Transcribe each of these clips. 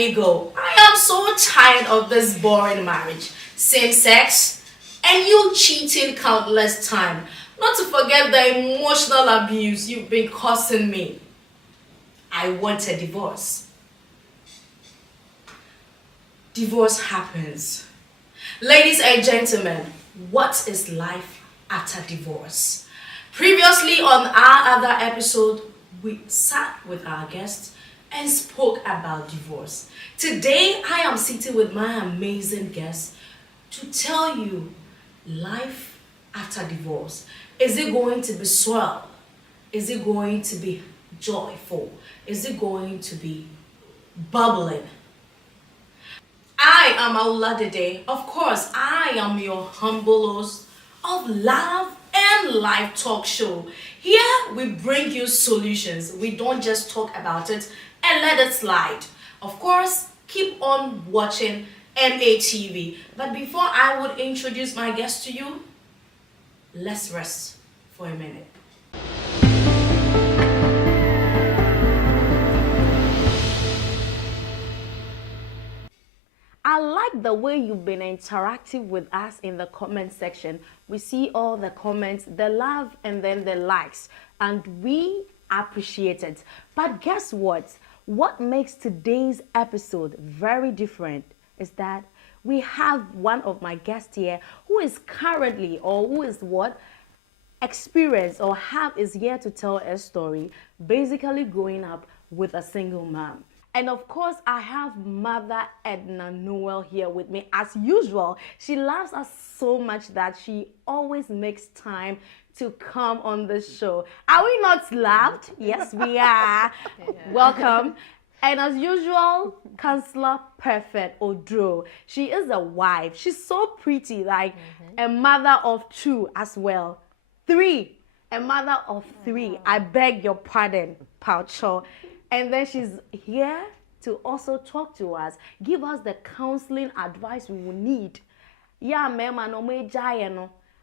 me go. I am so tired of this boring marriage. Same sex, and you cheating countless time. Not to forget the emotional abuse you've been causing me. I want a divorce. Divorce happens. Ladies and gentlemen, what is life after divorce? Previously on our other episode, we sat with our guests and spoke about divorce. Today, I am sitting with my amazing guest to tell you life after divorce. Is it going to be swell? Is it going to be joyful? Is it going to be bubbling? I am Auladide. Of course, I am your humble host of Love and Life Talk Show. Here we bring you solutions. We don't just talk about it and let it slide. Of course, keep on watching MATV. But before I would introduce my guest to you, let's rest for a minute. I like the way you've been interactive with us in the comment section. We see all the comments, the love, and then the likes, and we appreciate it. But guess what? What makes today's episode very different is that we have one of my guests here who is currently, or who is experienced or is here to tell a story, basically growing up with a single mom. And of course, I have Mother Edna Noel here with me. As usual, she loves us so much that she always makes time to come on the show. Are we not loved? Yes, we are. Yeah. Welcome. And as usual, Counselor Perfect Odro. She is a wife. She's so pretty, like a mother of two as well. Three. A mother of three. I beg your pardon, Paucho. And then she's here to also talk to us, give us the counseling advice we will need. Yeah, ma'am,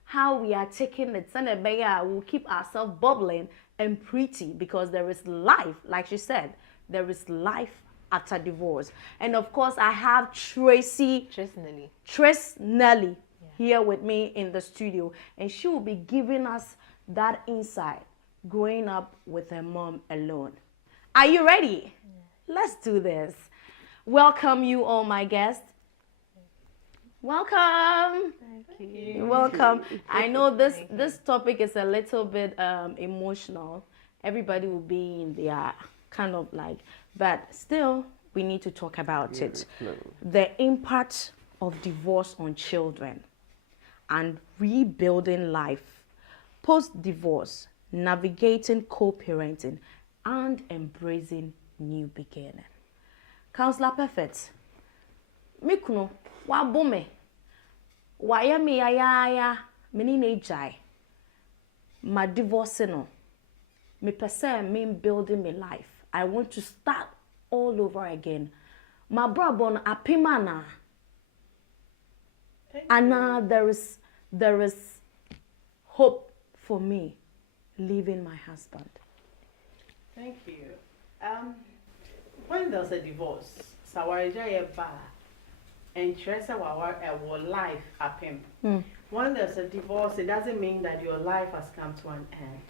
how we are taking it. We'll keep ourselves bubbling and pretty because there is life, like she said, there is life after divorce. And of course, I have Trace Nelly here with me in the studio, and she will be giving us that insight growing up with her mom alone. Are you ready? Let's do this. Welcome you all my guests. Welcome. Thank you. Welcome. I know this topic is a little bit emotional. Everybody will be in their kind of like, but still we need to talk about it. The impact of divorce on children and rebuilding life post-divorce, navigating co-parenting, and embracing new beginning. Counselor Perfect, Mikuno, wa bome, wa ya me ya, meni ne jai, ma divorce no, me pese me building my life. I want to start all over again. Ma brabon apimana, and now there is hope for me leaving my husband. Thank you. When there's a divorce, sawarija ba and tresa our life happen. When there's a divorce, it doesn't mean that your life has come to an end.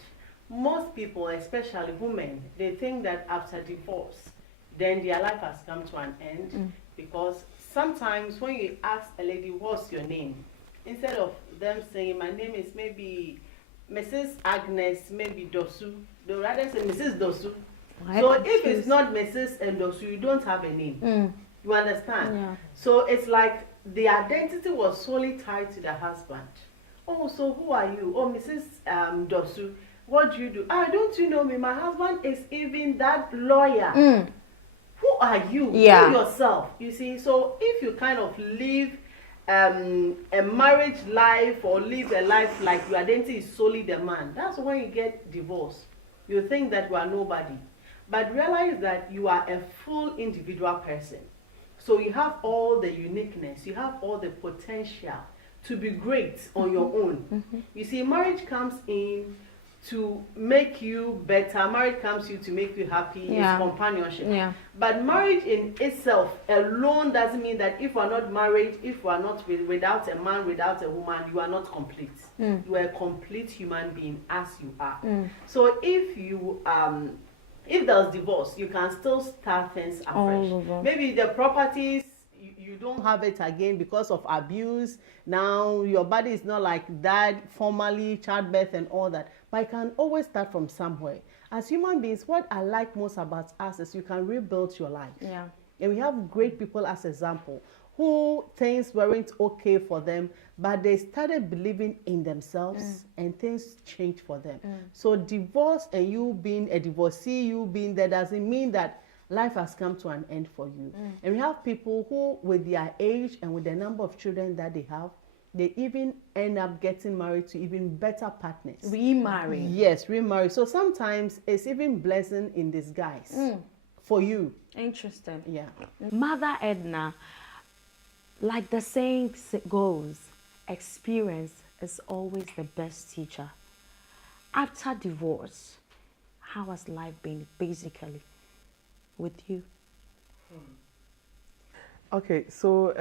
Most people, especially women, they think that after divorce, then their life has come to an end because sometimes when you ask a lady, what's your name? Instead of them saying, my name is maybe Mrs. Agnes, maybe Dosu, they rather say Mrs. Dosu. So if it's not Mrs. and Dosu, you don't have a name. You understand? Yeah. So it's like the identity was solely tied to the husband. Oh, so who are you? Oh, Mrs. Dosu, what do you do? Ah, don't you know me? My husband is even that lawyer. Who are you? Yeah. You yourself. You see, so if you kind of live a marriage life or live a life like your identity is solely the man, that's when you get divorced. You think that you are nobody. But realize that you are a full individual person. So you have all the uniqueness, you have all the potential to be great on your own. You see, marriage comes in to make you better. Marriage comes to you to make you happy. Yeah. It's companionship. Yeah. But marriage in itself alone doesn't mean that if you are not married, if you are not without a man, without a woman, you are not complete. You are a complete human being as you are. So if there's divorce, you can still start things afresh. Maybe the properties, you don't have it again because of abuse. Now your body is not like that formerly, childbirth and all that. But you can always start from somewhere. As human beings, what I like most about us is you can rebuild your life. Yeah. And we have great people as example who things weren't okay for them, but they started believing in themselves and things changed for them. So divorce and you being a divorcee, you being there doesn't mean that life has come to an end for you. And we have people who, with their age and with the number of children that they have, they even end up getting married to even better partners. Remarry. Yes, remarry. So sometimes it's even blessing in disguise for you. Interesting. Yeah. Mother Edna, like the saying goes, experience is always the best teacher. After divorce, how has life been basically with you? Okay, so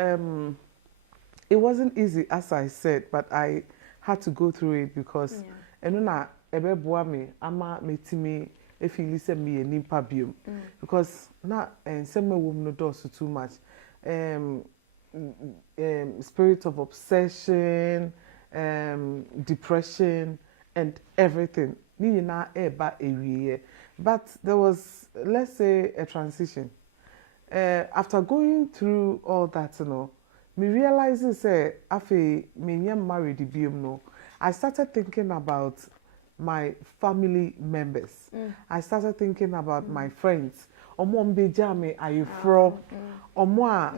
it wasn't easy, as I said, but I had to go through it because enuna ebeboa me ama metimi efili se me nimpa biom because na ensem wom no do too much. Spirit of obsession, depression, and everything. Ni nyina eba ewiye. But there was, let's say, a transition. After going through all that, me realizing say afe me married biom no, I started thinking about my family members. I started thinking about my friends. Omo mbeja me ayefro. Omo a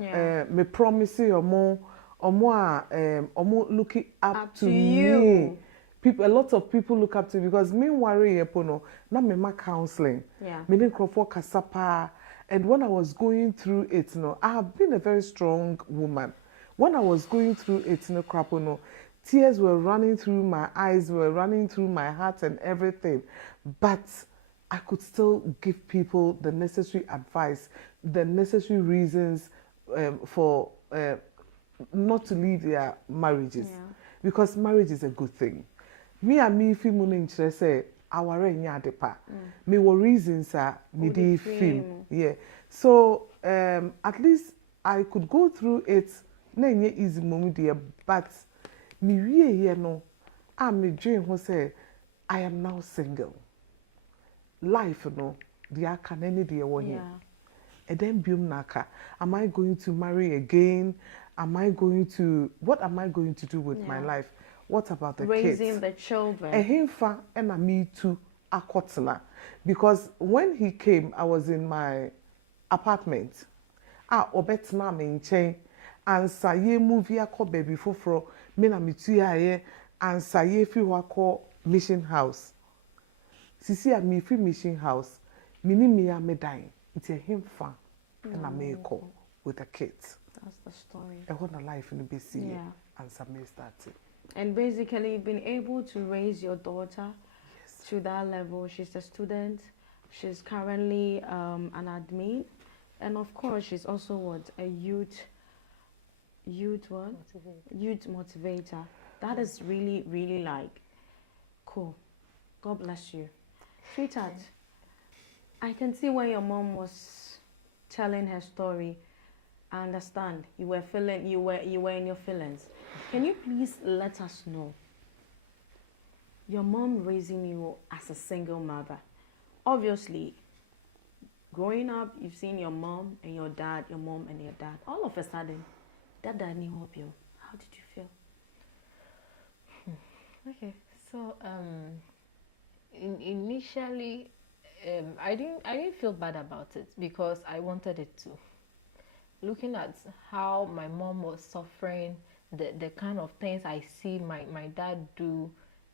me promise omo omo looking up to me. People, a lot of people look up to me because me worry yepono na me ma counseling. Me ne krofo kasapa. And when I was going through it, I have been a very strong woman. When I was going through it, tears were running through my eyes, were running through my heart and everything. But I could still give people the necessary advice, the necessary reasons for not to leave their marriages. Because marriage is a good thing. Me and me fi mu nchire say aware nya adepa. Me were reasons me dey film. Yeah. So at least I could go through it. Na nye easy moment there, but me wie here no, me dream who say I am now single. Life no, the can any day one here. And then biom naka. Am I going to marry again? What am I going to do with my life? What about the kids? Raising the children. Ehimfa and me too akotena. Because when he came, I was in my apartment. Obetna me nchen. Ansa ye movie akọ baby foforo. Me na mitu ya ye. Ansa ye fi wako mission house. Sisi ya mi fi mission house. Mini miya me dying. It's ehimfa and I me ko with the kids. That's the story. I want a life in the BC. Ansa me started. And basically, you've been able to raise your daughter to that level. She's a student. She's currently an admin. And of course, she's also what? A youth what? Youth motivator. That is really, really like cool. God bless you. Sweetheart, I can see when your mom was telling her story, I understand. You were in your feelings. Can you please let us know your mom raising you as a single mother? Obviously, growing up, you've seen your mom and your dad, your mom and your dad. All of a sudden, that didn't help you. How did you feel? Okay, so initially, I didn't feel bad about it because I wanted it to. Looking at how my mom was suffering, the kind of things I see my dad do,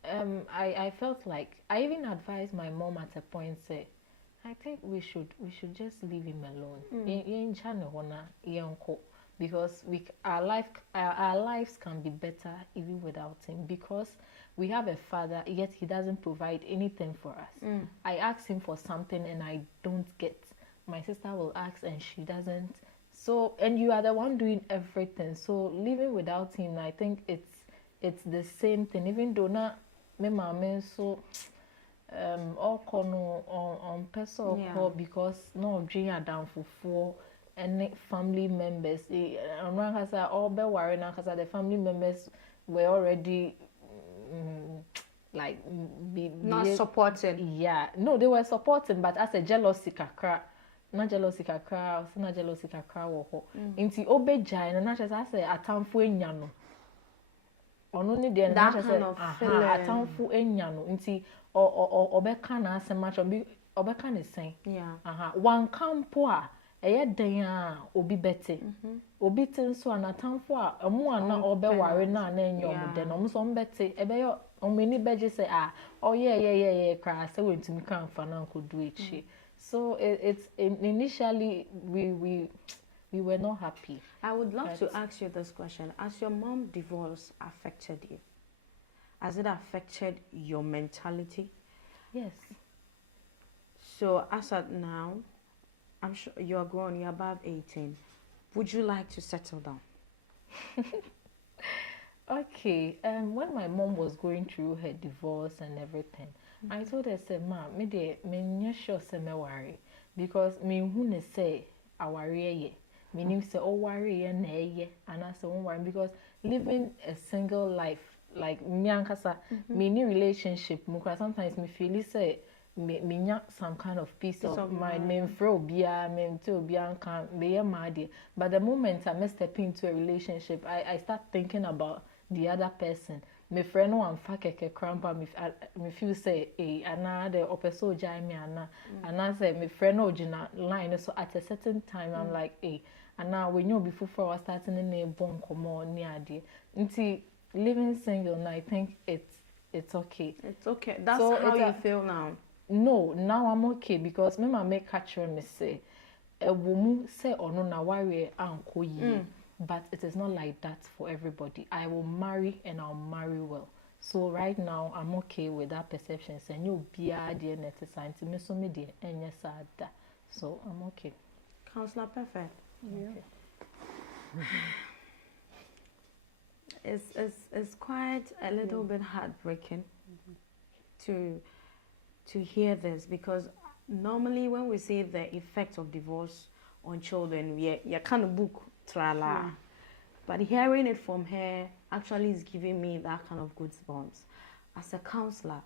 I felt like I even advised my mom at a point, say, I think we should just leave him alone. Because our lives can be better even without him. Because we have a father, yet he doesn't provide anything for us. I ask him for something and I don't get. My sister will ask and she doesn't. So, and you are the one doing everything. So living without him, I think it's the same thing. Even though not me mama so all kono on person call because no dream are down for any family members. All be worrying because the family members were already like not supporting. Yeah, no, they were supporting, but as a jealousy kakra. Na jealousy kakra, also na jealousy kakra wo ho. Nti obeja na na chese ase atamfo enya no. Ono ni de na chese atamfo enya no. Nti obeka na ase match obeka ne sen. Yeah. One campo a eye den a obi bete. Obi tin so anatamfo a emu ana obeware na na enyo mu de no mo so mbete ebe yo omeni beje say oh yeah cry say we ntumi kan fa na nkodu echi. So it's initially we were not happy. I would love to ask you this question: has your mom divorce affected you? Has it affected your mentality? Yes. So as at now, I'm sure you're grown, you're above 18. Would you like to settle down? Okay. When my mom was going through her divorce and everything, I told her, say, "Ma, me sure say me worry because me who ne say I worry ye. Me nim say oh worry ye na ye, and I say won't worry because living a single life like me ankasa, me ni relationship, sometimes me feel say me some kind of peace of mind. Me fro bia, me to bia can be mad. But the moment I step into a relationship, I start thinking about the other person. My friend no amfa keke krampa me feel say ana the opeso jai me ana say my friend no gina line so at a certain time I'm like ana when you before was starting in a bon komo ni ade nti living single now I think it's okay. It's okay. That's so how you feel now. No, now I'm okay because me make catch me say a woman say ono na worry anko yi. But it is not like that for everybody. I will marry and I'll marry well. So right now I'm okay with that perception. Say you be a dear netizens me so me dear and yes so I'm okay. Counselor Perfect. Yeah. It's quite a little bit heartbreaking to hear this because normally when we say the effect of divorce on children, you can't book trala. But hearing it from her actually is giving me that kind of goosebumps. As a counselor,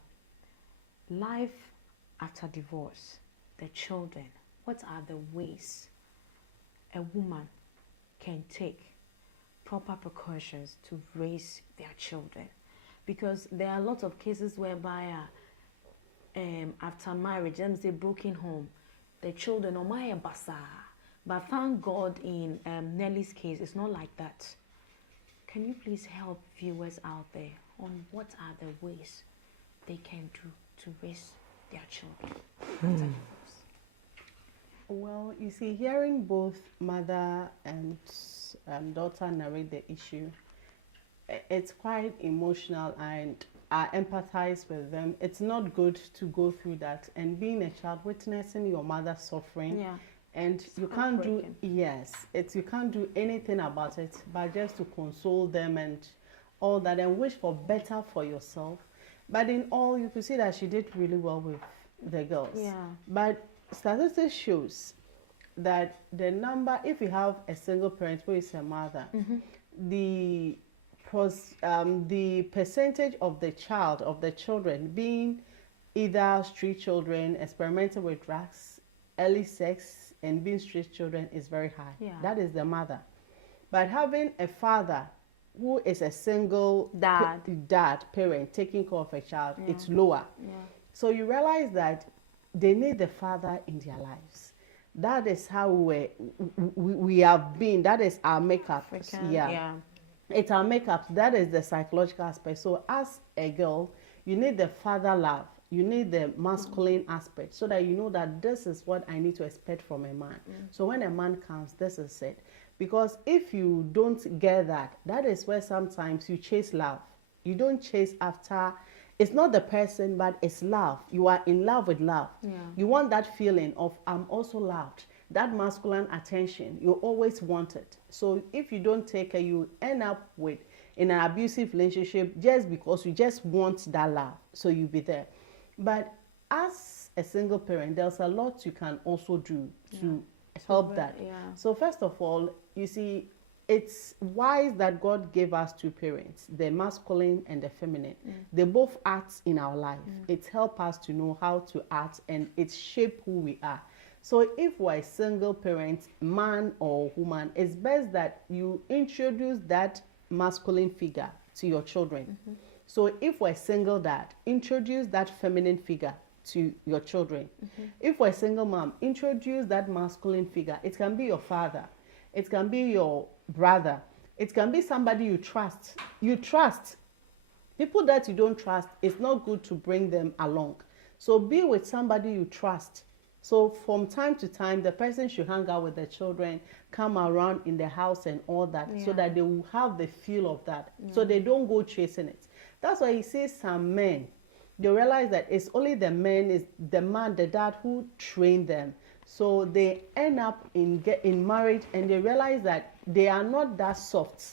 life after divorce, the children, what are the ways a woman can take proper precautions to raise their children? Because there are lots of cases whereby after marriage, let me say broken home, the children are my basa. But thank God in Nelly's case, it's not like that. Can you please help viewers out there on what are the ways they can do to raise their children after divorce? Well, you see, hearing both mother and daughter narrate the issue, it's quite emotional and I empathize with them. It's not good to go through that and being a child, witnessing your mother suffering. Yeah. And you can't do, you can't do anything about it but just to console them and all that and wish for better for yourself. But in all, you could see that she did really well with the girls. Yeah. But statistics shows that the number, if you have a single parent who is a mother, the percentage of the children being either street children, experimenting with drugs, early sex, and being street children is very high. Yeah. That is the mother. But having a father who is a single parent taking care of a child, it's lower. Yeah. So you realize that they need the father in their lives. That is how we have been. That is our makeup. Yeah. It's our makeup. That is the psychological aspect. So as a girl, you need the father love. You need the masculine aspect so that you know that this is what I need to expect from a man. So when a man comes, this is it. Because if you don't get that, that is where sometimes you chase love. You don't chase after, it's not the person, but it's love. You are in love with love. Yeah. You want that feeling of, I'm also loved. That masculine attention, you always want it. So if you don't take it, you end up with in an abusive relationship just because you just want that love. So you be there. But as a single parent, there's a lot you can also do to help that. Yeah. So first of all, you see, it's wise that God gave us two parents, the masculine and the feminine. They both act in our life. It helps us to know how to act, and it shapes who we are. So if we're a single parent, man or woman, it's best that you introduce that masculine figure to your children. So if we're a single dad, introduce that feminine figure to your children. If we're a single mom, introduce that masculine figure. It can be your father. It can be your brother. It can be somebody you trust. You trust. People that you don't trust, it's not good to bring them along. So be with somebody you trust. So from time to time, the person should hang out with the children, come around in the house and all that, so that they will have the feel of that. So they don't go chasing it. That's why he says some men, they realize that it's only the men, is the man, the dad who train them. So they end up in marriage, and they realize that they are not that soft.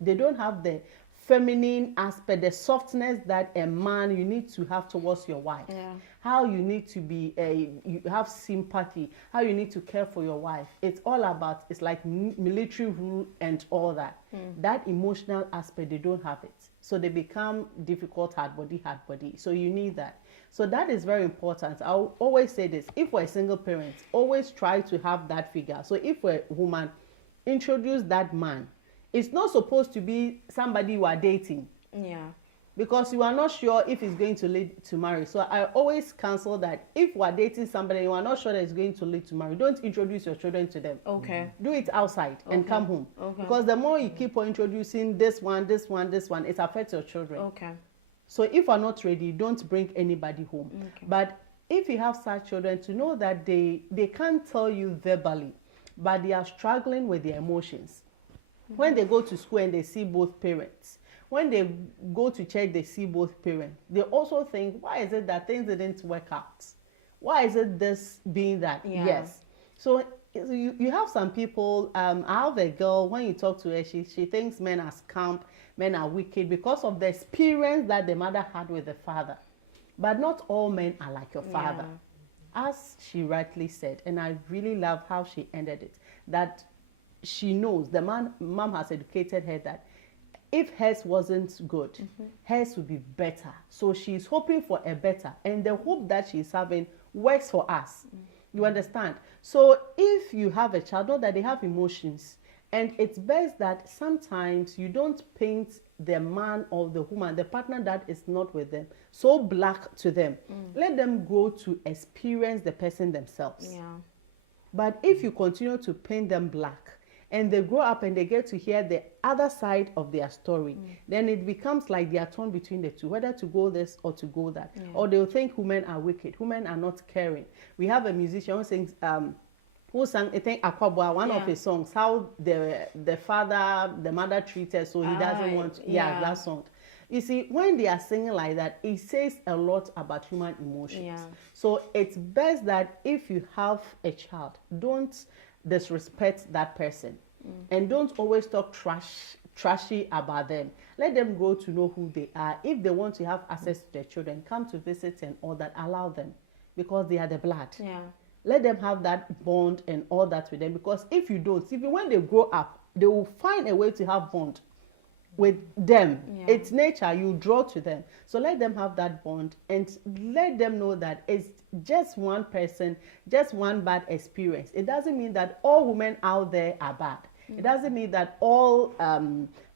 They don't have the feminine aspect, the softness that a man you need to have towards your wife. Yeah. How you need to be, you have sympathy, how you need to care for your wife. It's all about, it's like military rule and all that. That emotional aspect, they don't have it. So they become difficult, hard body. So you need that. So that is very important. I'll always say this, if we're a single parent, always try to have that figure. So if we're a woman, introduce that man. It's not supposed to be somebody you are dating. Yeah. Because you are not sure if it's going to lead to marriage. So I always counsel that if we are dating somebody and you are not sure that it's going to lead to marriage, don't introduce your children to them. Okay. Do it outside and come home. Okay. Because the more you keep on introducing this one, it affects your children. Okay. So if you are not ready, don't bring anybody home. Okay. But if you have such children, to know that they can't tell you verbally, but they are struggling with their emotions. When they go to school and they see both parents, when they go to church, they see both parents, they also think, why is it that things didn't work out? Why is it this being that? Yeah. Yes. So you have some people, I have a girl, when you talk to her, she thinks men are scamp, men are wicked because of the experience that the mother had with the father. But not all men are like your father. As she rightly said, and I really love how she ended it, that she knows, the mom has educated her that if hers wasn't good, hers would be better. So she's hoping for a better, and the hope that she's having works for us. You understand? So if you have a child, know that they have emotions, and it's best that sometimes you don't paint the man or the woman, the partner that is not with them, so black to them. Let them grow to experience the person themselves. Yeah. But if you continue to paint them black, and they grow up and they get to hear the other side of their story, then it becomes like they are torn between the two, whether to go this or to go that. Or they'll think women are wicked, women are not caring. We have a musician who sings, who sang, I think, Aquabua, one of his songs, how the mother treated, so he doesn't want, that song. You see, when they are singing like that, it says a lot about human emotions. Yeah. So it's best that if you have a child, don't disrespect that person, and don't always talk trashy about them. Let them grow to know who they are. If they want to have access to their children, come to visit and all that, allow them, because they are the blood. Yeah. Let them have that bond and all that with them, because if you don't, even when they grow up, they will find a way to have bond with them. It's nature, you draw to them. So let them have that bond, and let them know that it's just one person, just one bad experience. It doesn't mean that all women out there are bad. It doesn't mean that all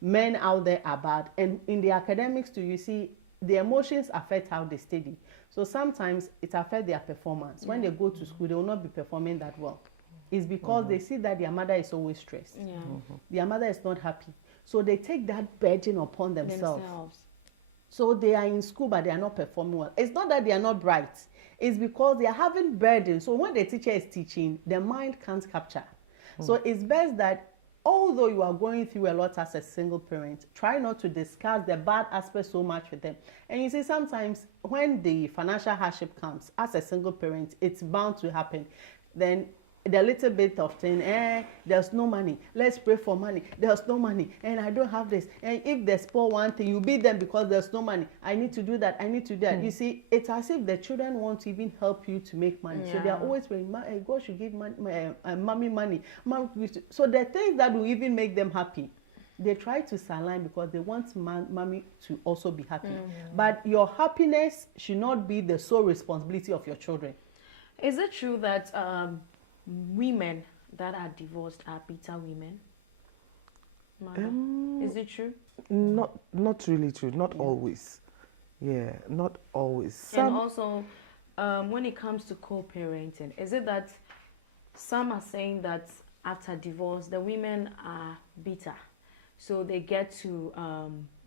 men out there are bad. And in the academics too, you see, the emotions affect how they study. So sometimes it affects their performance. When they go to school, they will not be performing that well. It's because they see that their mother is always stressed. Their mother is not happy. So they take that burden upon themselves. So they are in school, but they are not performing well. It's not that they are not bright. It's because they are having burden. So when the teacher is teaching, the mind can't capture. So it's best that although you are going through a lot as a single parent, try not to discuss the bad aspects so much with them. And you see, sometimes when the financial hardship comes as a single parent, it's bound to happen. Then the little bit of thing, there's no money, let's pray for money, there's no money, and I don't have this, and if they spoil one thing, you beat them because there's no money, I need to do that, I need to do that. You see, it's as if the children want to even help you to make money. So they are always praying, God should give mommy money. So the things that will even make them happy, they try to sideline because they want mommy to also be happy. But your happiness should not be the sole responsibility of your children. Is it true that women that are divorced are bitter women? Is it true? Not really true. Not always. Yeah, not always. And also, when it comes to co-parenting, is it that some are saying that after divorce, the women are bitter, so they get to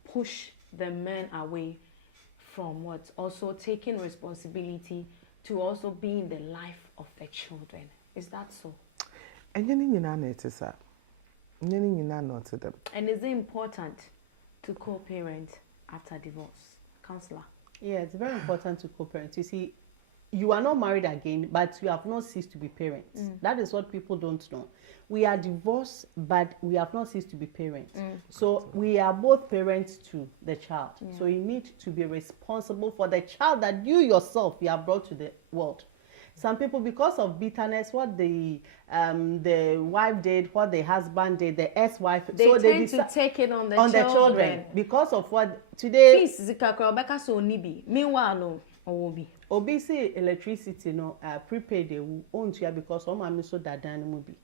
push the men away from what? Also taking responsibility to also be in the life of the children. Is that so? And is it important to co-parent after divorce? Counselor? Yeah, it's very important to co-parent. You see, you are not married again, but you have not ceased to be parents. That is what people don't know. We are divorced, but we have not ceased to be parents. So we are both parents to the child. So you need to be responsible for the child that you yourself you have brought to the world. Some people, because of bitterness, what the wife did, what the husband did, the ex-wife, they tend to take it on the children. Because of what today. Please, Zika so nibi. Meanwhile, no, obi. Obi say electricity no prepaid they will own to ya because some are so that movie.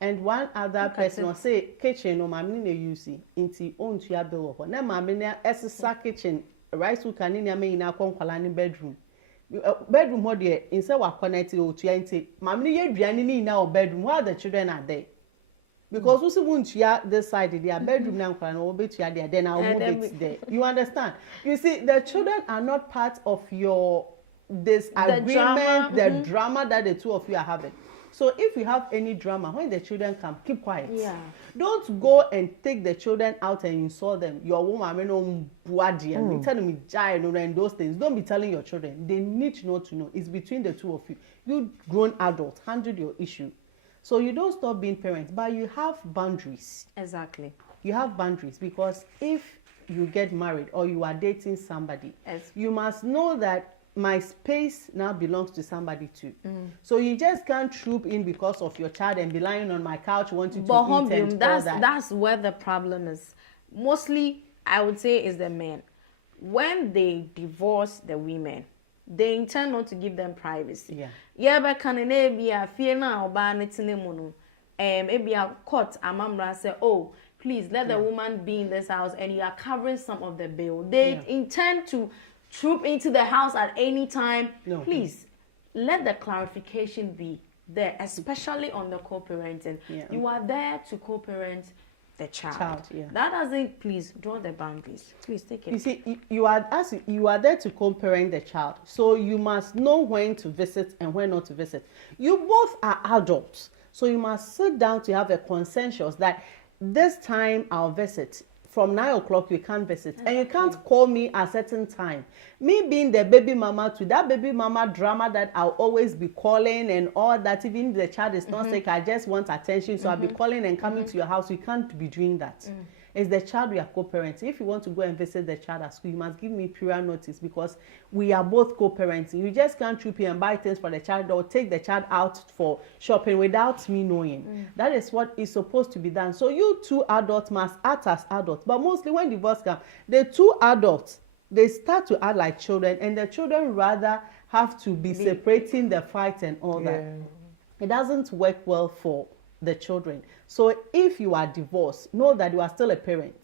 And one other person will say kitchen no mammy ne use inti own to ya bill of na mammy na SSA kitchen rice cooker ni na me in a conqualani bedroom. Bedroom what there instead wa connected to 20 mammy ye biani ni na or bedroom while the children are there. Because we won't ya this side their bedroom now can obey to ya there, then I'll move it there. You understand? You see, the children are not part of your disagreement, the drama that the two of you are having. So if you have any drama, when the children come, keep quiet. Yeah. Don't go and take the children out and insult them. Your woman, and tell them and those things. Don't be telling your children. They need not to know. It's between the two of you. You grown adults, handle your issue. So you don't stop being parents, but you have boundaries. Exactly. You have boundaries because if you get married or you are dating somebody, you must know that my space now belongs to somebody too. So you just can't troop in because of your child and be lying on my couch wanting to eat and all that. That's where the problem is. Mostly, I would say, is the men. When they divorce the women, they intend not to give them privacy. Yeah, but can it be a fear now by netimono? Maybe a court amamra say, oh, please let the woman be in this house and you are covering some of the bill. They intend to troop into the house at any time. No. Please let the clarification be there, especially on the co-parenting. You are there to co-parent the child. That doesn't, please draw the boundaries. Please take it. You see, you are there to co-parent the child, so you must know when to visit and when not to visit. You both are adults, so you must sit down to have a consensus that this time I'll visit. From 9 o'clock you can't visit, and you can't call me at a certain time. Me being the baby mama to that baby mama drama that I'll always be calling and all that. Even if the child is not sick, I just want attention, so I'll be calling and coming to your house. You can't be doing that. It's the child we are co-parenting. If you want to go and visit the child at school, you must give me prior notice because we are both co-parenting. You just can't troop here and buy things for the child or take the child out for shopping without me knowing. That is what is supposed to be done. So you two adults must act as adults. But mostly when divorce comes, the two adults, they start to act like children, and the children rather have to be separating the fight and all that. It doesn't work well for the children. So if you are divorced, know that you are still a parent.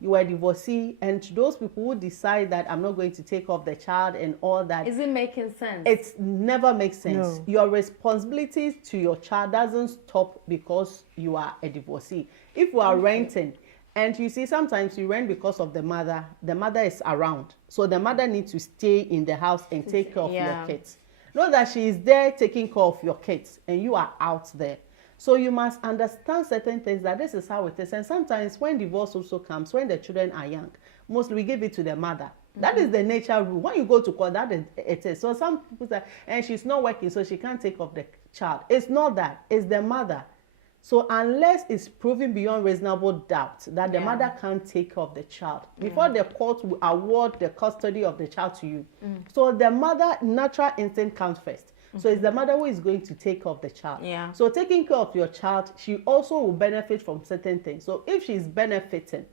You are a divorcee, and to those people who decide that I'm not going to take off the child and all that, is it making sense? It never makes sense. Your responsibilities to your child doesn't stop because you are a divorcee. If you are renting, and you see sometimes you rent because of the mother is around, so the mother needs to stay in the house and take care of your kids. Know that she is there taking care of your kids and you are out there. So you must understand certain things that this is how it is. And sometimes when divorce also comes, when the children are young, mostly we give it to the mother. That is the nature rule. When you go to court, that is, it is. So some people say, and she's not working, so she can't take off the child. It's not that. It's the mother. So unless it's proven beyond reasonable doubt that the mother can't take care of the child, before the court will award the custody of the child to you. So the mother natural instinct comes first. So it's the mother who is going to take care of the child. Yeah. So taking care of your child, she also will benefit from certain things. So if she's benefiting,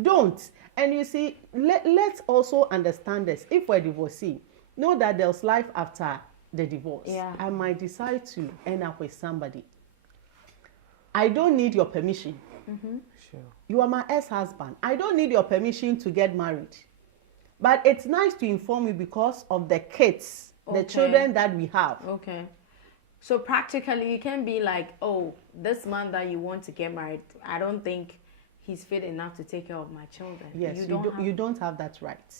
don't. And you see, let's also understand this. If we're divorcee, know that there's life after the divorce. Yeah. I might decide to end up with somebody. I don't need your permission. Sure. You are my ex-husband. I don't need your permission to get married. But it's nice to inform you because of the kids, the children that we have. Okay. So practically, you can be like, oh, this man that you want to get married, I don't think he's fit enough to take care of my children. Yes, you don't have that right.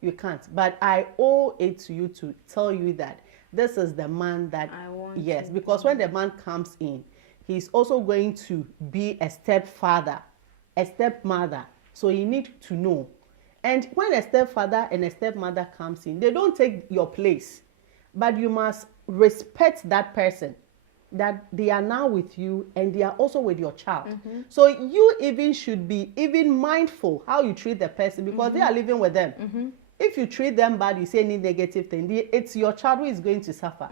You can't. But I owe it to you to tell you that this is the man that I want. Yes, because when the man comes in, he's also going to be a stepfather, a stepmother. So you need to know. And when a stepfather and a stepmother comes in, they don't take your place. But you must respect that person, that they are now with you and they are also with your child. So you even should be even mindful how you treat the person because they are living with them. If you treat them bad, you say any negative thing, it's your child who is going to suffer.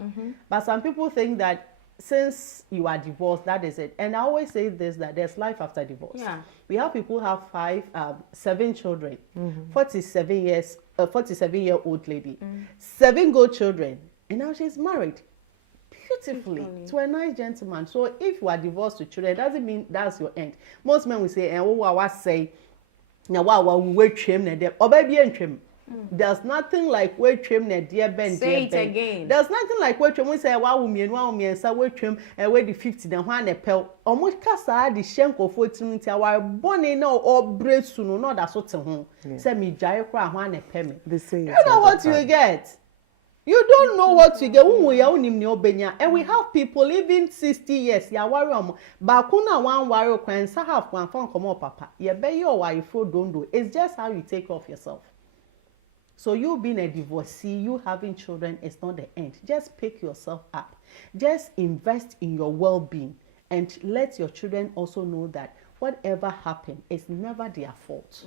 But some people think that since you are divorced, that is it. And I always say this, that there's life after divorce. Yeah. We have people who have 7 children, 47-year-old lady, 7 good children, and now she's married beautifully to a nice gentleman. So if you are divorced with children, it doesn't mean that's your end. Most men will say, and what I say, now what we wait trim na dem, or baby and trim. There's nothing like wait trim na dear Ben. Say it again. There's nothing like wait trim. We say wow women, so wait trim and wait the 50 then one a pel. Almost kasa the shenko for trinity our bonny no or bread soon, no that's what home. Say me jai cry one a payment. They say You know what you get. You don't know what you get. And we have people living 60 years. Ya worry bakuna one worry when have one phone come up papa. You be your wife don't do. It's just how you take care of yourself. So you being a divorcee, you having children is not the end. Just pick yourself up. Just invest in your well-being and let your children also know that whatever happened is never their fault.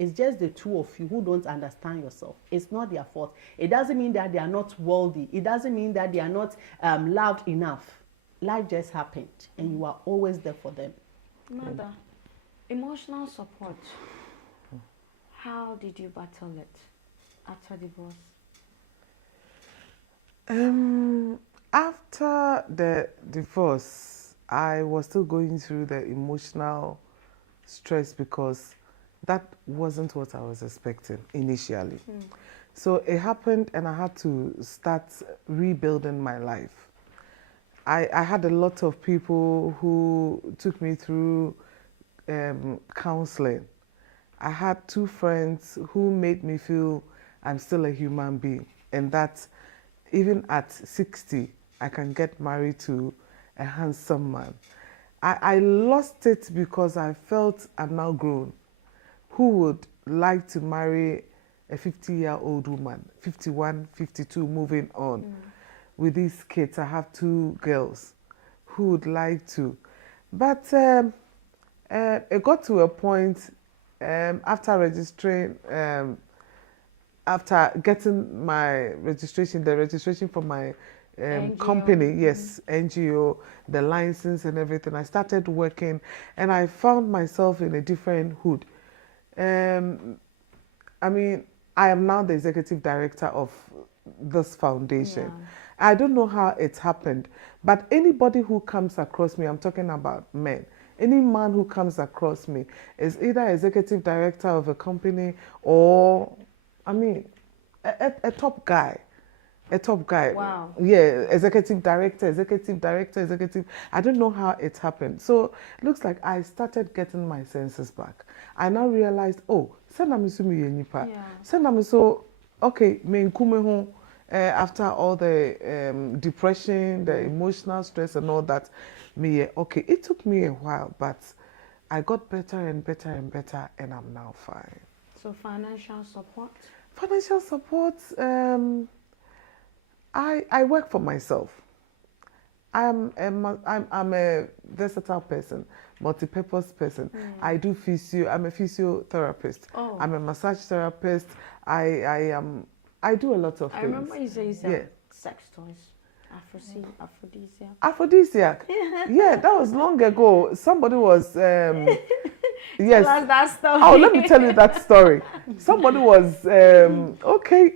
It's just the two of you who don't understand yourself. It's not their fault. It doesn't mean that they are not worthy. It doesn't mean that they are not loved enough. Life just happened and you are always there for them. Mother, emotional support. How did you battle it after divorce? After the divorce, I was still going through the emotional stress because that wasn't what I was expecting initially. So it happened and I had to start rebuilding my life. I had a lot of people who took me through counseling. I had 2 friends who made me feel I'm still a human being and that even at 60, I can get married to a handsome man. I lost it because I felt I'm now grown. Who would like to marry a 50-year-old woman, 51, 52, moving on? With these kids, I have 2 girls. Who would like to? But it got to a point after registering, after getting my registration, the registration for my company, yes, NGO, the license and everything, I started working and I found myself in a different hood. I mean, I am now the executive director of this foundation. I don't know how it happened, but anybody who comes across me, I'm talking about men, any man who comes across me is either executive director of a company or, I mean, a top guy. A top guy. Wow. Yeah, executive director. I don't know how it happened. So it looks like I started getting my senses back. I now realized, oh, so okay, after all the depression, the emotional stress and all that, me, okay, it took me a while, but I got better and better and better, and I'm now fine. So financial support? Financial support, I work for myself. I'm a versatile person, multi-purpose person. I do physio. I'm a physiotherapist. Oh. I'm a massage therapist. I do a lot of things. I remember you said you said Yeah. sex toys. Aphrodisiac. Aphrodisiac. Yeah, that was long ago. Somebody was yes. Tell us that story. Oh, let me tell you that story. Somebody was okay.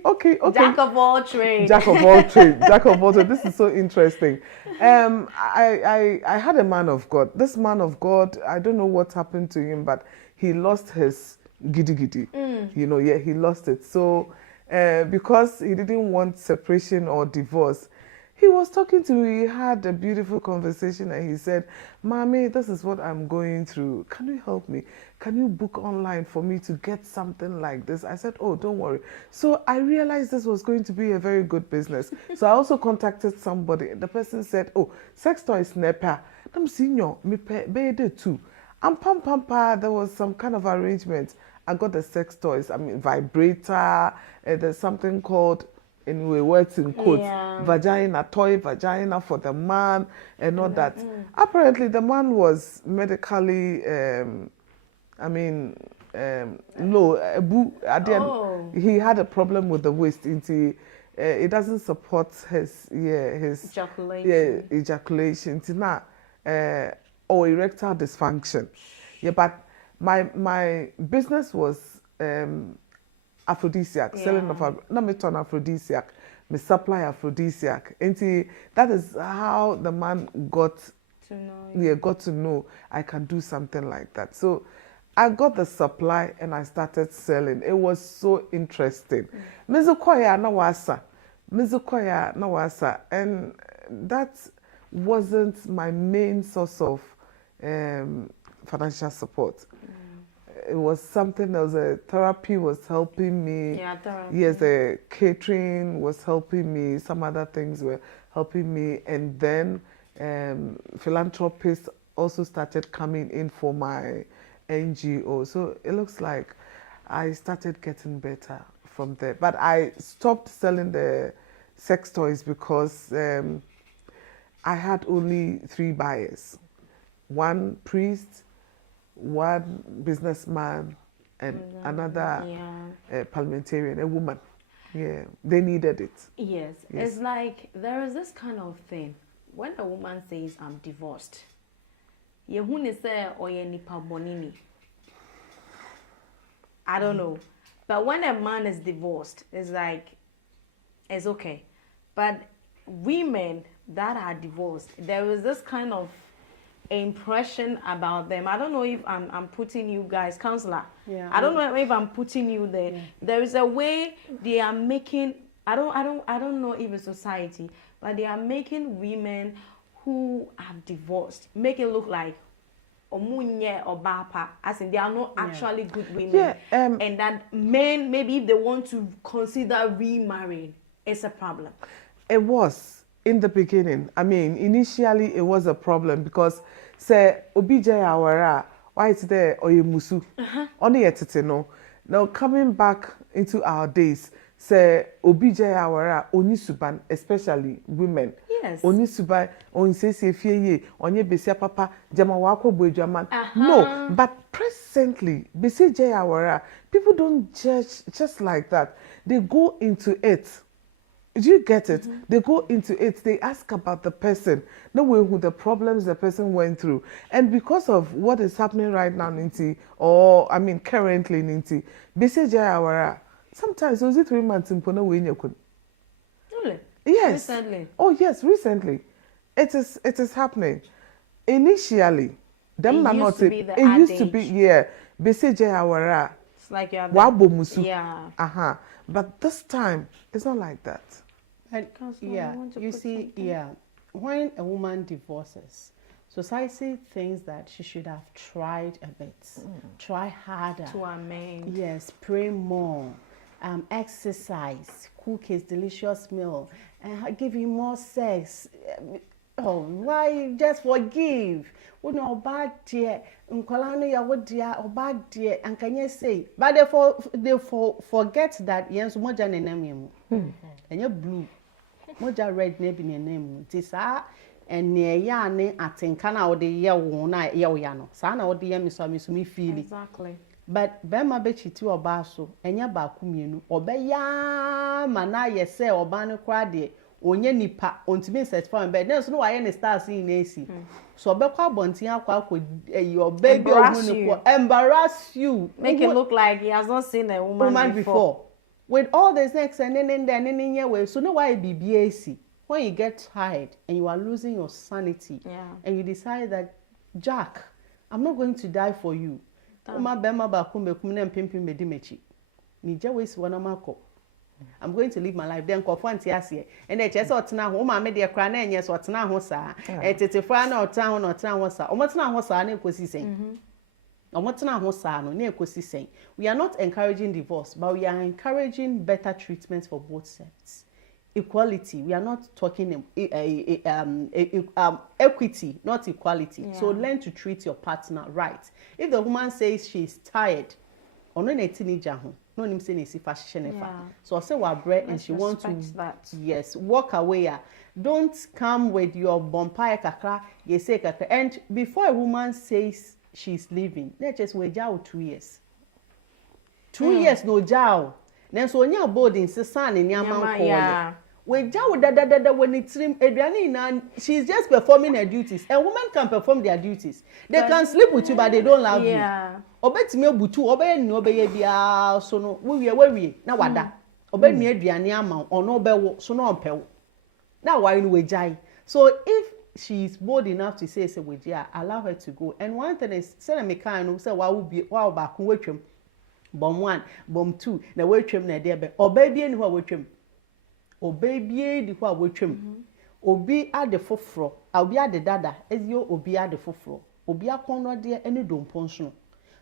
Jack of all trades. Jack of all trades. Jack of all trades. This is so interesting. I had a man of God. This man of God, I don't know what happened to him, but he lost his giddy giddy. You know, yeah, he lost it. So because he didn't want separation or divorce, he was talking to me. He had a beautiful conversation, and he said, "Mommy, this is what I'm going through. Can you help me? Can you book online for me to get something like this?" I said, "Oh, don't worry." So I realized this was going to be a very good business. So I also contacted somebody. The person said, "Oh, sex toys nepa. I'm senior, me pay too." And pam, there was some kind of arrangement. I got the sex toys. I mean, vibrator. There's something called, anyway, words in quotes, Yeah. vagina, toy vagina for the man, and all that. Apparently, the man was medically, low. Oh. He had a problem with the waist. It doesn't support his Ejaculation. ejaculation. Or erectile dysfunction. Yeah, but my business was aphrodisiac, selling of not me turn aphrodisiac, me supply aphrodisiac. And that is how the man got To know. got to know I can do something like that. So I got the supply and I started selling. It was so interesting. Mizukoya na wasa, and that wasn't my main source of financial support. It was something else. Therapy was helping me. Yeah, therapy. Yes, the catering was helping me. Some other things were helping me. And then philanthropists also started coming in for my NGO. So it looks like I started getting better from there. But I stopped selling the sex toys because I had only 3 buyers. 1 priest, 1 businessman, and another parliamentarian, a woman. Yeah, they needed it. Yes. It's like there is this kind of thing. When a woman says, "I'm divorced," yehuni say oye nipa bonini. I don't know. But when a man is divorced, it's like, it's okay. But women that are divorced, there is this kind of impression about them. I don't know if I'm putting you guys, counselor. Yeah. I don't know if I'm putting you there. Yeah. There is a way they are making. I don't know if it's society, but they are making women who have divorced make it look like omunye or bapa, as in they are not actually good women. Yeah, and that men, maybe if they want to consider remarrying, it's a problem. It was in the beginning. I mean, initially it was a problem because say obija awara why it's there or you musu only etete no. Now coming back into our days, say obija awara oni suban, especially women. Yes. Oni suban on say fie ye onye besia papa jama wako boejaman. No, but presently besi awara people don't judge just like that. They go into it. Do you get it? They go into it. They ask about the person, no way who the problems the person went through, and because of what is happening right now, Ninti, or I mean currently, Ninti, besi awara. Sometimes was it 3 months in Pona Winyakun? Really? Yes. Recently? Oh yes, recently. It is happening. Initially, them It not used to be the it used to be adage. besi awara. It's like you have Wabo musu. Yeah. But this time it's not like that. And, Counselor, yeah, you want to you put see, something? yeah, when a woman divorces, society thinks that she should have tried a bit, try harder. To amend. Yes, pray more, exercise, cook his delicious meal, and give him more sex. Oh, why just forgive? We know bad dear, Nkolano ya wo dear or bad dear, and can you say? But they forget that yes, moja ne name and you're blue, moja red name in your name. Tisa and near yane at Tinkana or the year one, yano. Sana or the yamisumi feel. Exactly. But Bema bechi ti oba so enya ba kumienu obeya mana ye se oba no kwa de onye nipa ontimi satisfy bed na so no waye ne stars in AC so obekwa bontin akwa obe bi ohun ko embarrass you, make it look like he has not seen a woman before. With all this next and then way, so no why be BAC when you get tired and you are losing your sanity, and you decide that Jack, I'm not going to die for you. I'm going to live my life. Then confront yasi. And they just otna home. I made their crown and yes, otna hosa. It's a friend or town or town hosa. Or what's not hosa? Ne kosi saying. Or what's not hosa? No ne kosi saying. We are not encouraging divorce, but we are encouraging better treatment for both sexes. Equality. We are not talking equity, not equality. So learn to treat your partner right. If the woman says she is tired, or no teenager, no him say si fashion. So I say wa bread and she wants to yes walk away. Don't come with your bonfire kakra. You say kakra. And before a woman says she's leaving, let's just wait 2 years. 2 years no jail. Then so when you're boarding, se son in your man we jaw da when it's trim Adriana, she's just performing her duties. A woman can perform their duties. They can sleep with you, but they don't love you. Obet me butu, obey no obey bia so no we na wada. Obey me Adriana ama or no be so no pe. Now why in we jai? So if she is bold enough to say we jai, allow her to go. And one thing is say me kind say wa be wa back wetwem. Bomb 1, bomb 2, na wetwem na there be. Obey bi eni ho wetwem. Obi di kwa wotwem obi ade foforo obi ade dada ezio obi ade foforo obi akono de ene domponso.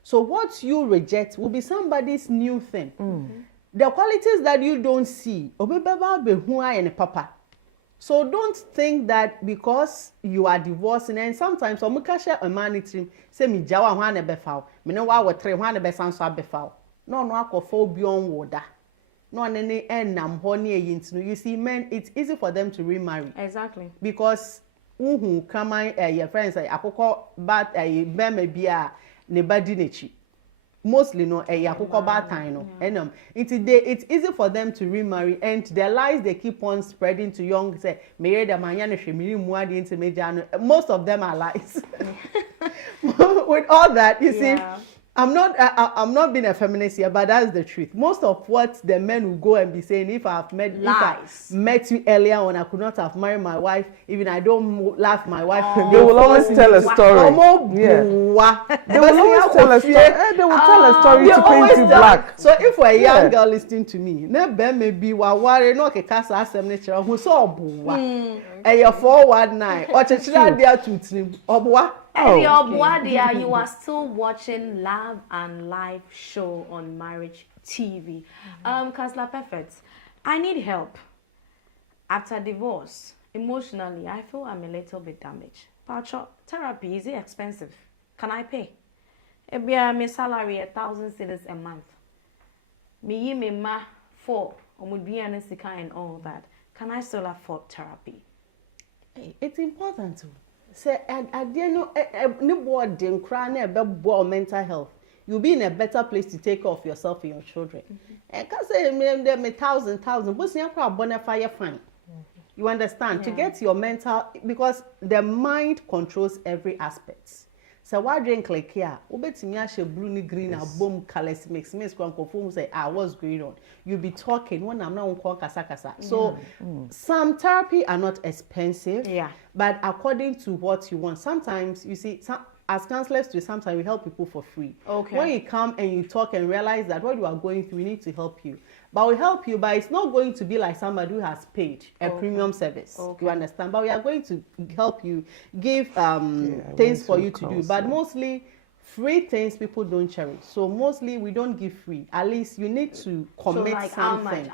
So what you reject will be somebody's new thing. The qualities that you don't see obi baba be hu aye ne papa. So don't think that because you are divorcing, and sometimes omukasha humanity say mi jawa ho ane be fawo me ne wa wotre ho ane be sanso abefawo no akofo obi on woda. No, you see, men, it's easy for them to remarry. Exactly. Because come your friends say akoko bad bemebia ne badi nechi. Mostly no akoko bad time no. And it's easy for them to remarry, and their lies they keep on spreading to young say marry the manyane shemiri muadi into mejano. Most of them are lies. With all that, you see. I'm not being a feminist here, but that's the truth. Most of what the men will go and be saying, if I met you earlier on, I could not have married my wife. Even I don't love my wife. They will always tell a story. They will always tell a story. They will tell a story to paint you black. So if we're a young girl listening to me, never maybe worry no kekasa asem who saw buwa. And your 419 or chechira dia tutrim obwa. You are still watching Love and Life show on Marriage TV. Counselor Perfect, I need help. After divorce, emotionally, I feel I'm a little bit damaged. But therapy, is it expensive? Can I pay? My salary 1,000 cedis a month. Me ma 4, and all that. Can I still afford therapy? It's important to. Say, I didn't know mental health. You'll be in a better place to take care of yourself and your children. And can say, me 1,000, but you are fine. You understand? To get your mental, because the mind controls every aspect. So why drink like here? Ubet me ashe blue ni green and boom colors mix say what's going on? You'll be talking when I'm not on kasa. So some therapy are not expensive, but according to what you want. Sometimes you see as counselors sometimes we help people for free. Okay. When you come and you talk and realize that what you are going through, we need to help you. But we help you, but it's not going to be like somebody who has paid a premium service. Okay. You understand? But we are going to help you, give things for you to do. But mostly free things people don't cherish. So mostly we don't give free. At least you need to commit so like something.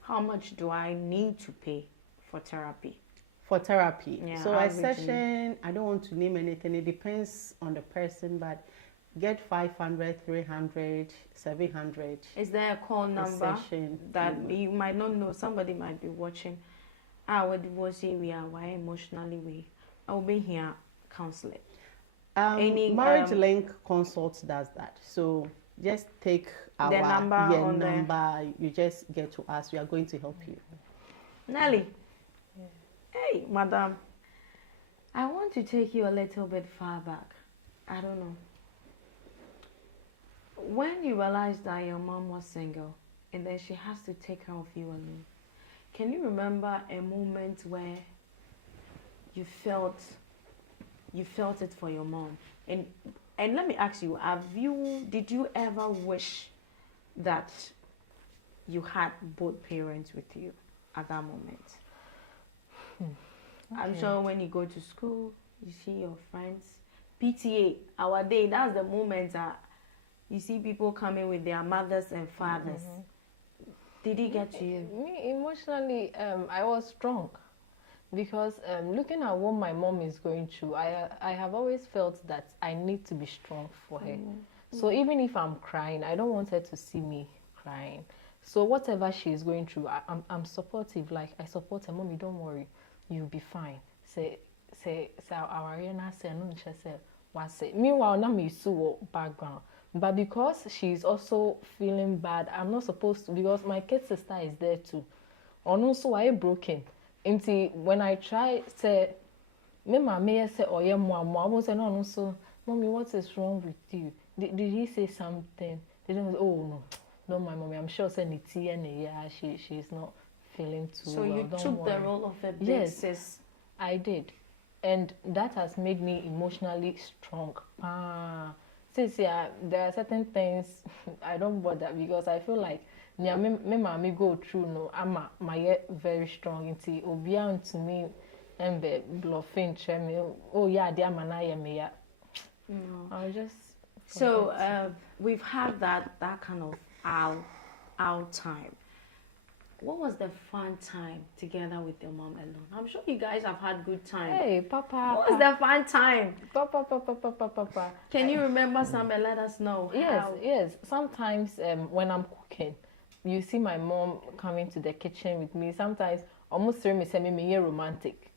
How much do I need to pay for therapy? for therapy. Yeah, So a averagely. session, I don't want to name anything, it depends on the person, but get 500, 300, 700. Is there a call number session. that you might not know? Somebody might be watching. Our divorce we are why emotionally we. I will be here counseling. Marriage Link Consult does that. So just take our number you just get to us. We are going to help you. Nelly. Hey, madam. I want to take you a little bit far back. I don't know. When you realized that your mom was single and then she has to take care of you alone, can you remember a moment where you felt it for your mom? And let me ask you, did you ever wish that you had both parents with you at that moment? Okay. I'm sure when you go to school, you see your friends. PTA, our day, that's the moment that you see people coming with their mothers and fathers. Did it get to you? Me, emotionally, I was strong. Because looking at what my mom is going through, I have always felt that I need to be strong for her. So even if I'm crying, I don't want her to see me crying. So whatever she is going through, I'm supportive. Like, I support her. Mommy, don't worry, you'll be fine. Say our arena say no say one say. Meanwhile, now me so background. But because she's also feeling bad, I'm not supposed to, because my kid sister is there too. And also I broken. Until when I try say, me mama say oh yeah mama, I was say no so mommy, what is wrong with you? Did he say something? They don't say, oh no my mommy, I'm sure say Niti and yeah she's not feeling too so well. You don't took worry. the role of a big Yes, sis. I did, and that has made me emotionally strong. Since there are certain things I don't bother because I feel like me mommy go through no I'm my very strong into obia to me and be bluffing me. Oh yeah, dear man I am yeah. I'll just So we've had that kind of our time. What was the fun time together with your mom alone? I'm sure you guys have had good time. Hey, Papa. What was the fun time? Papa. Can you remember some and let us know? Yes. Sometimes when I'm cooking, you see my mom coming to the kitchen with me. Sometimes almost me say me romantic.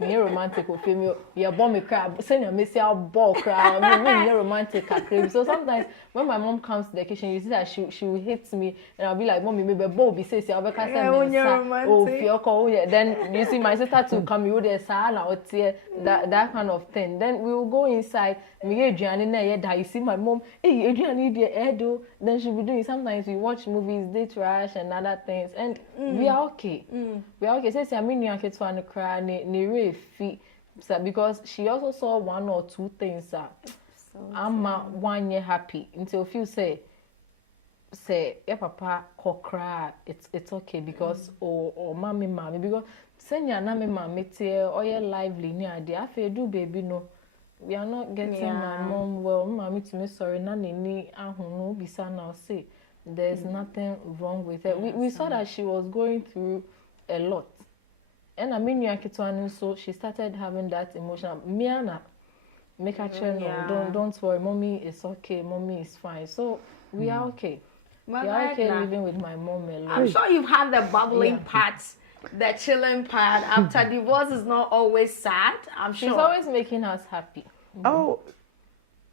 Me romantic will feel me. You bomb me crab. Send your missy out ball crab. Me romantic crab. So sometimes when my mom comes to the kitchen, you see that she will hit me, and I'll be like, "Mommy, maybe Bob be say I'll be casting oh fioko yeah." Then you see my sister to come. You there, that kind of thing. Then we will go inside. Me Adrian you see my mom. Hey, Adrian the Edo. Then she'll be doing. Sometimes we watch movies, they trash and other things, and we are okay. We are okay. Say I mean, you to an cry because she also saw one or two things I'm 1 year happy until few say yeah papa cry it's okay because or mommy because senya na me mommy tie or yeah lively ni ade afa do baby no we are not getting my mom well mommy to me sorry na ni ahunu bisa now say there's nothing wrong with her. We saw that she was going through a lot. And I mean, so she started having that emotion. Miana, make her channel. Don't worry, mommy is okay. Mommy is fine. So we are okay. We are okay living with my mom alone. I'm sure you've had the bubbling part, the chilling part. After divorce is not always sad. I'm sure she's always making us happy. Oh,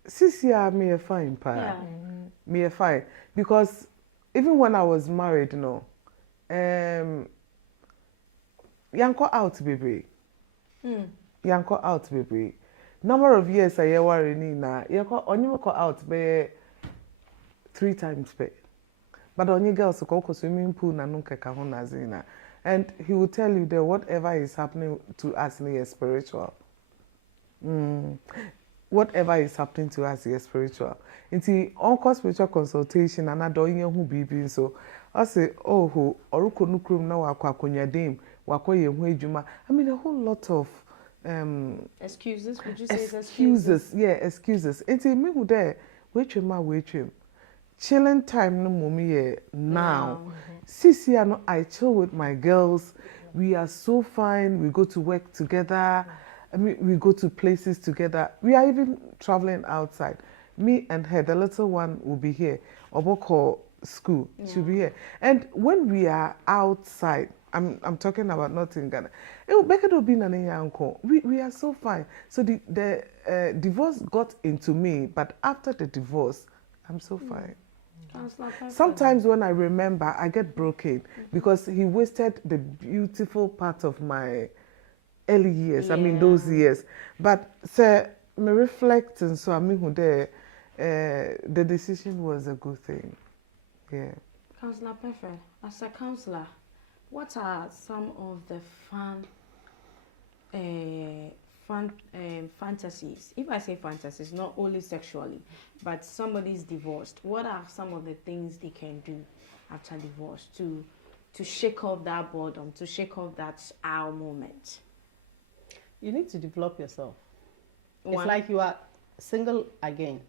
Sisia, me a fine part. Me a fine because even when I was married, Yanko out baby. Yanko out baby. Number of years I worry na yanko only out be 3 times be. But only girls go swimming pool na nunca ka ho na zina. And he will tell you that whatever is happening to us is spiritual. Whatever is happening to us is spiritual. Inti onko spiritual consultation and adonye hu bibi so I say oh oruko nukrum na wakwa akonya dem wakoye hu adwuma. I mean a whole lot of excuses. Would you say excuses? Yeah, excuses. Inti me hu there wetwem chilling time no mommy now. Sisia no I chill with my girls. We are so fine. We go to work together. I mean, we go to places together. We are even traveling outside. Me and her, the little one, will be here. Oboko school, she'll be here. And when we are outside, I'm talking about not in Ghana. We are so fine. So the divorce got into me, but after the divorce, I'm so fine. Sometimes when I remember, I get broken because he wasted the beautiful part of my early years. I mean, those years. But sir, me reflect, and so I mean, the decision was a good thing. Yeah. Counselor Perfect, as a counselor, what are some of the fantasies? If I say fantasies, not only sexually, but somebody's divorced. What are some of the things they can do after divorce to shake off that boredom, to shake off that our moment? You need to develop yourself. One. It's like you are single again.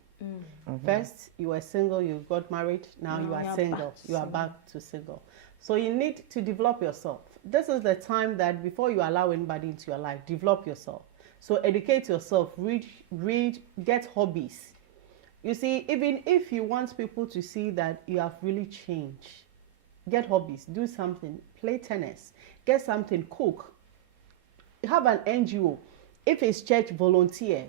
First, you were single, you got married, now you are single. You are back to single. So you need to develop yourself. This is the time that before you allow anybody into your life, develop yourself. So educate yourself, read, get hobbies. You see, even if you want people to see that you have really changed, get hobbies, do something, play tennis, get something, cook, have an NGO. If it's church, volunteer,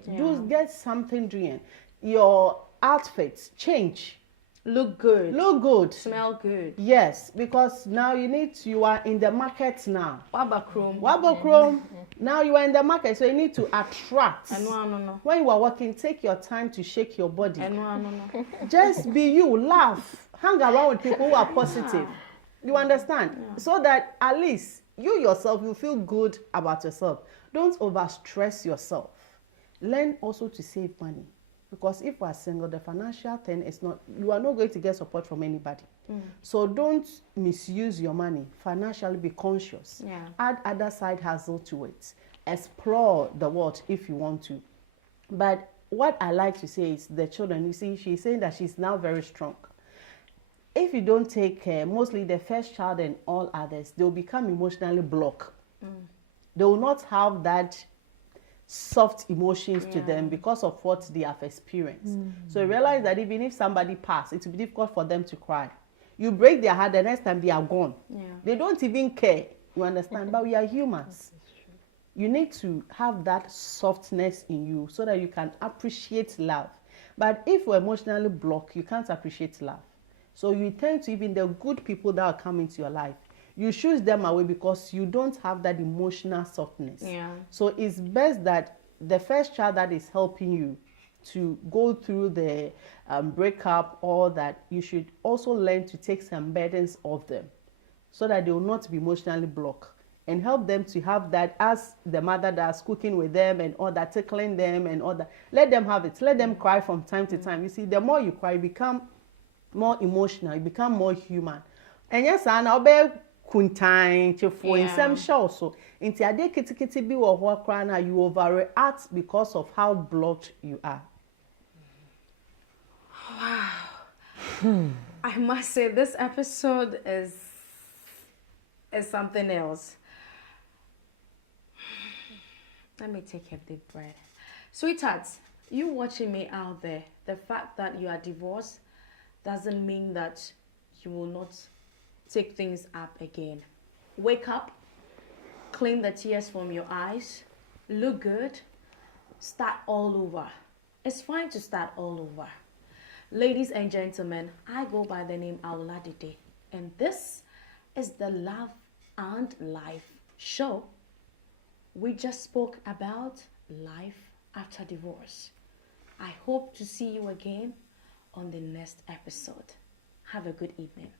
get something doing. Your outfits change. Look good. Look good. Smell good. Yes, because now you are in the market now. Wabakrom. Now you are in the market, so you need to attract. No. When you are working, take your time to shake your body. No. Just be you, laugh, hang around with people who are positive. You understand? So that at least you yourself, you feel good about yourself. Don't overstress yourself. Learn also to save money. Because if you are single, the financial thing is not, you are not going to get support from anybody. So don't misuse your money. Financially be conscious. Add other side hustle to it. Explore the world if you want to. But what I like to say is the children, you see, she's saying that she's now very strong. If you don't take care, mostly the first child and all others, they'll become emotionally blocked. They will not have that soft emotions to them because of what they have experienced. So you realize that even if somebody passed, it will be difficult for them to cry. You break their heart, the next time they are gone. They don't even care. You understand? But we are humans. You need to have that softness in you so that you can appreciate love. But if you're emotionally blocked, you can't appreciate love. So you tend to, even the good people that are coming to your life, you choose them away because you don't have that emotional softness. So it's best that the first child that is helping you to go through the breakup, or that you should also learn to take some burdens off them so that they will not be emotionally blocked, and help them to have that as the mother that's cooking with them and all that, tickling them and all that. Let them have it. Let them cry from time to time. You see, the more you cry, you become more emotional, you become more human. And yes, I'll be kuntain chefo in some show so inti ade kitikiti bi wo ho akra na you overreact because of how blocked you are. Wow. I must say this episode is something else. Let me take a deep breath. Sweethearts, you watching me out there, the fact that you are divorced doesn't mean that you will not take things up again. Wake up, clean the tears from your eyes, look good, start all over. It's fine to start all over. Ladies and gentlemen, I go by the name Auladide, and this is the Love and Life show. We just spoke about life after divorce. I hope to see you again on the next episode. Have a good evening.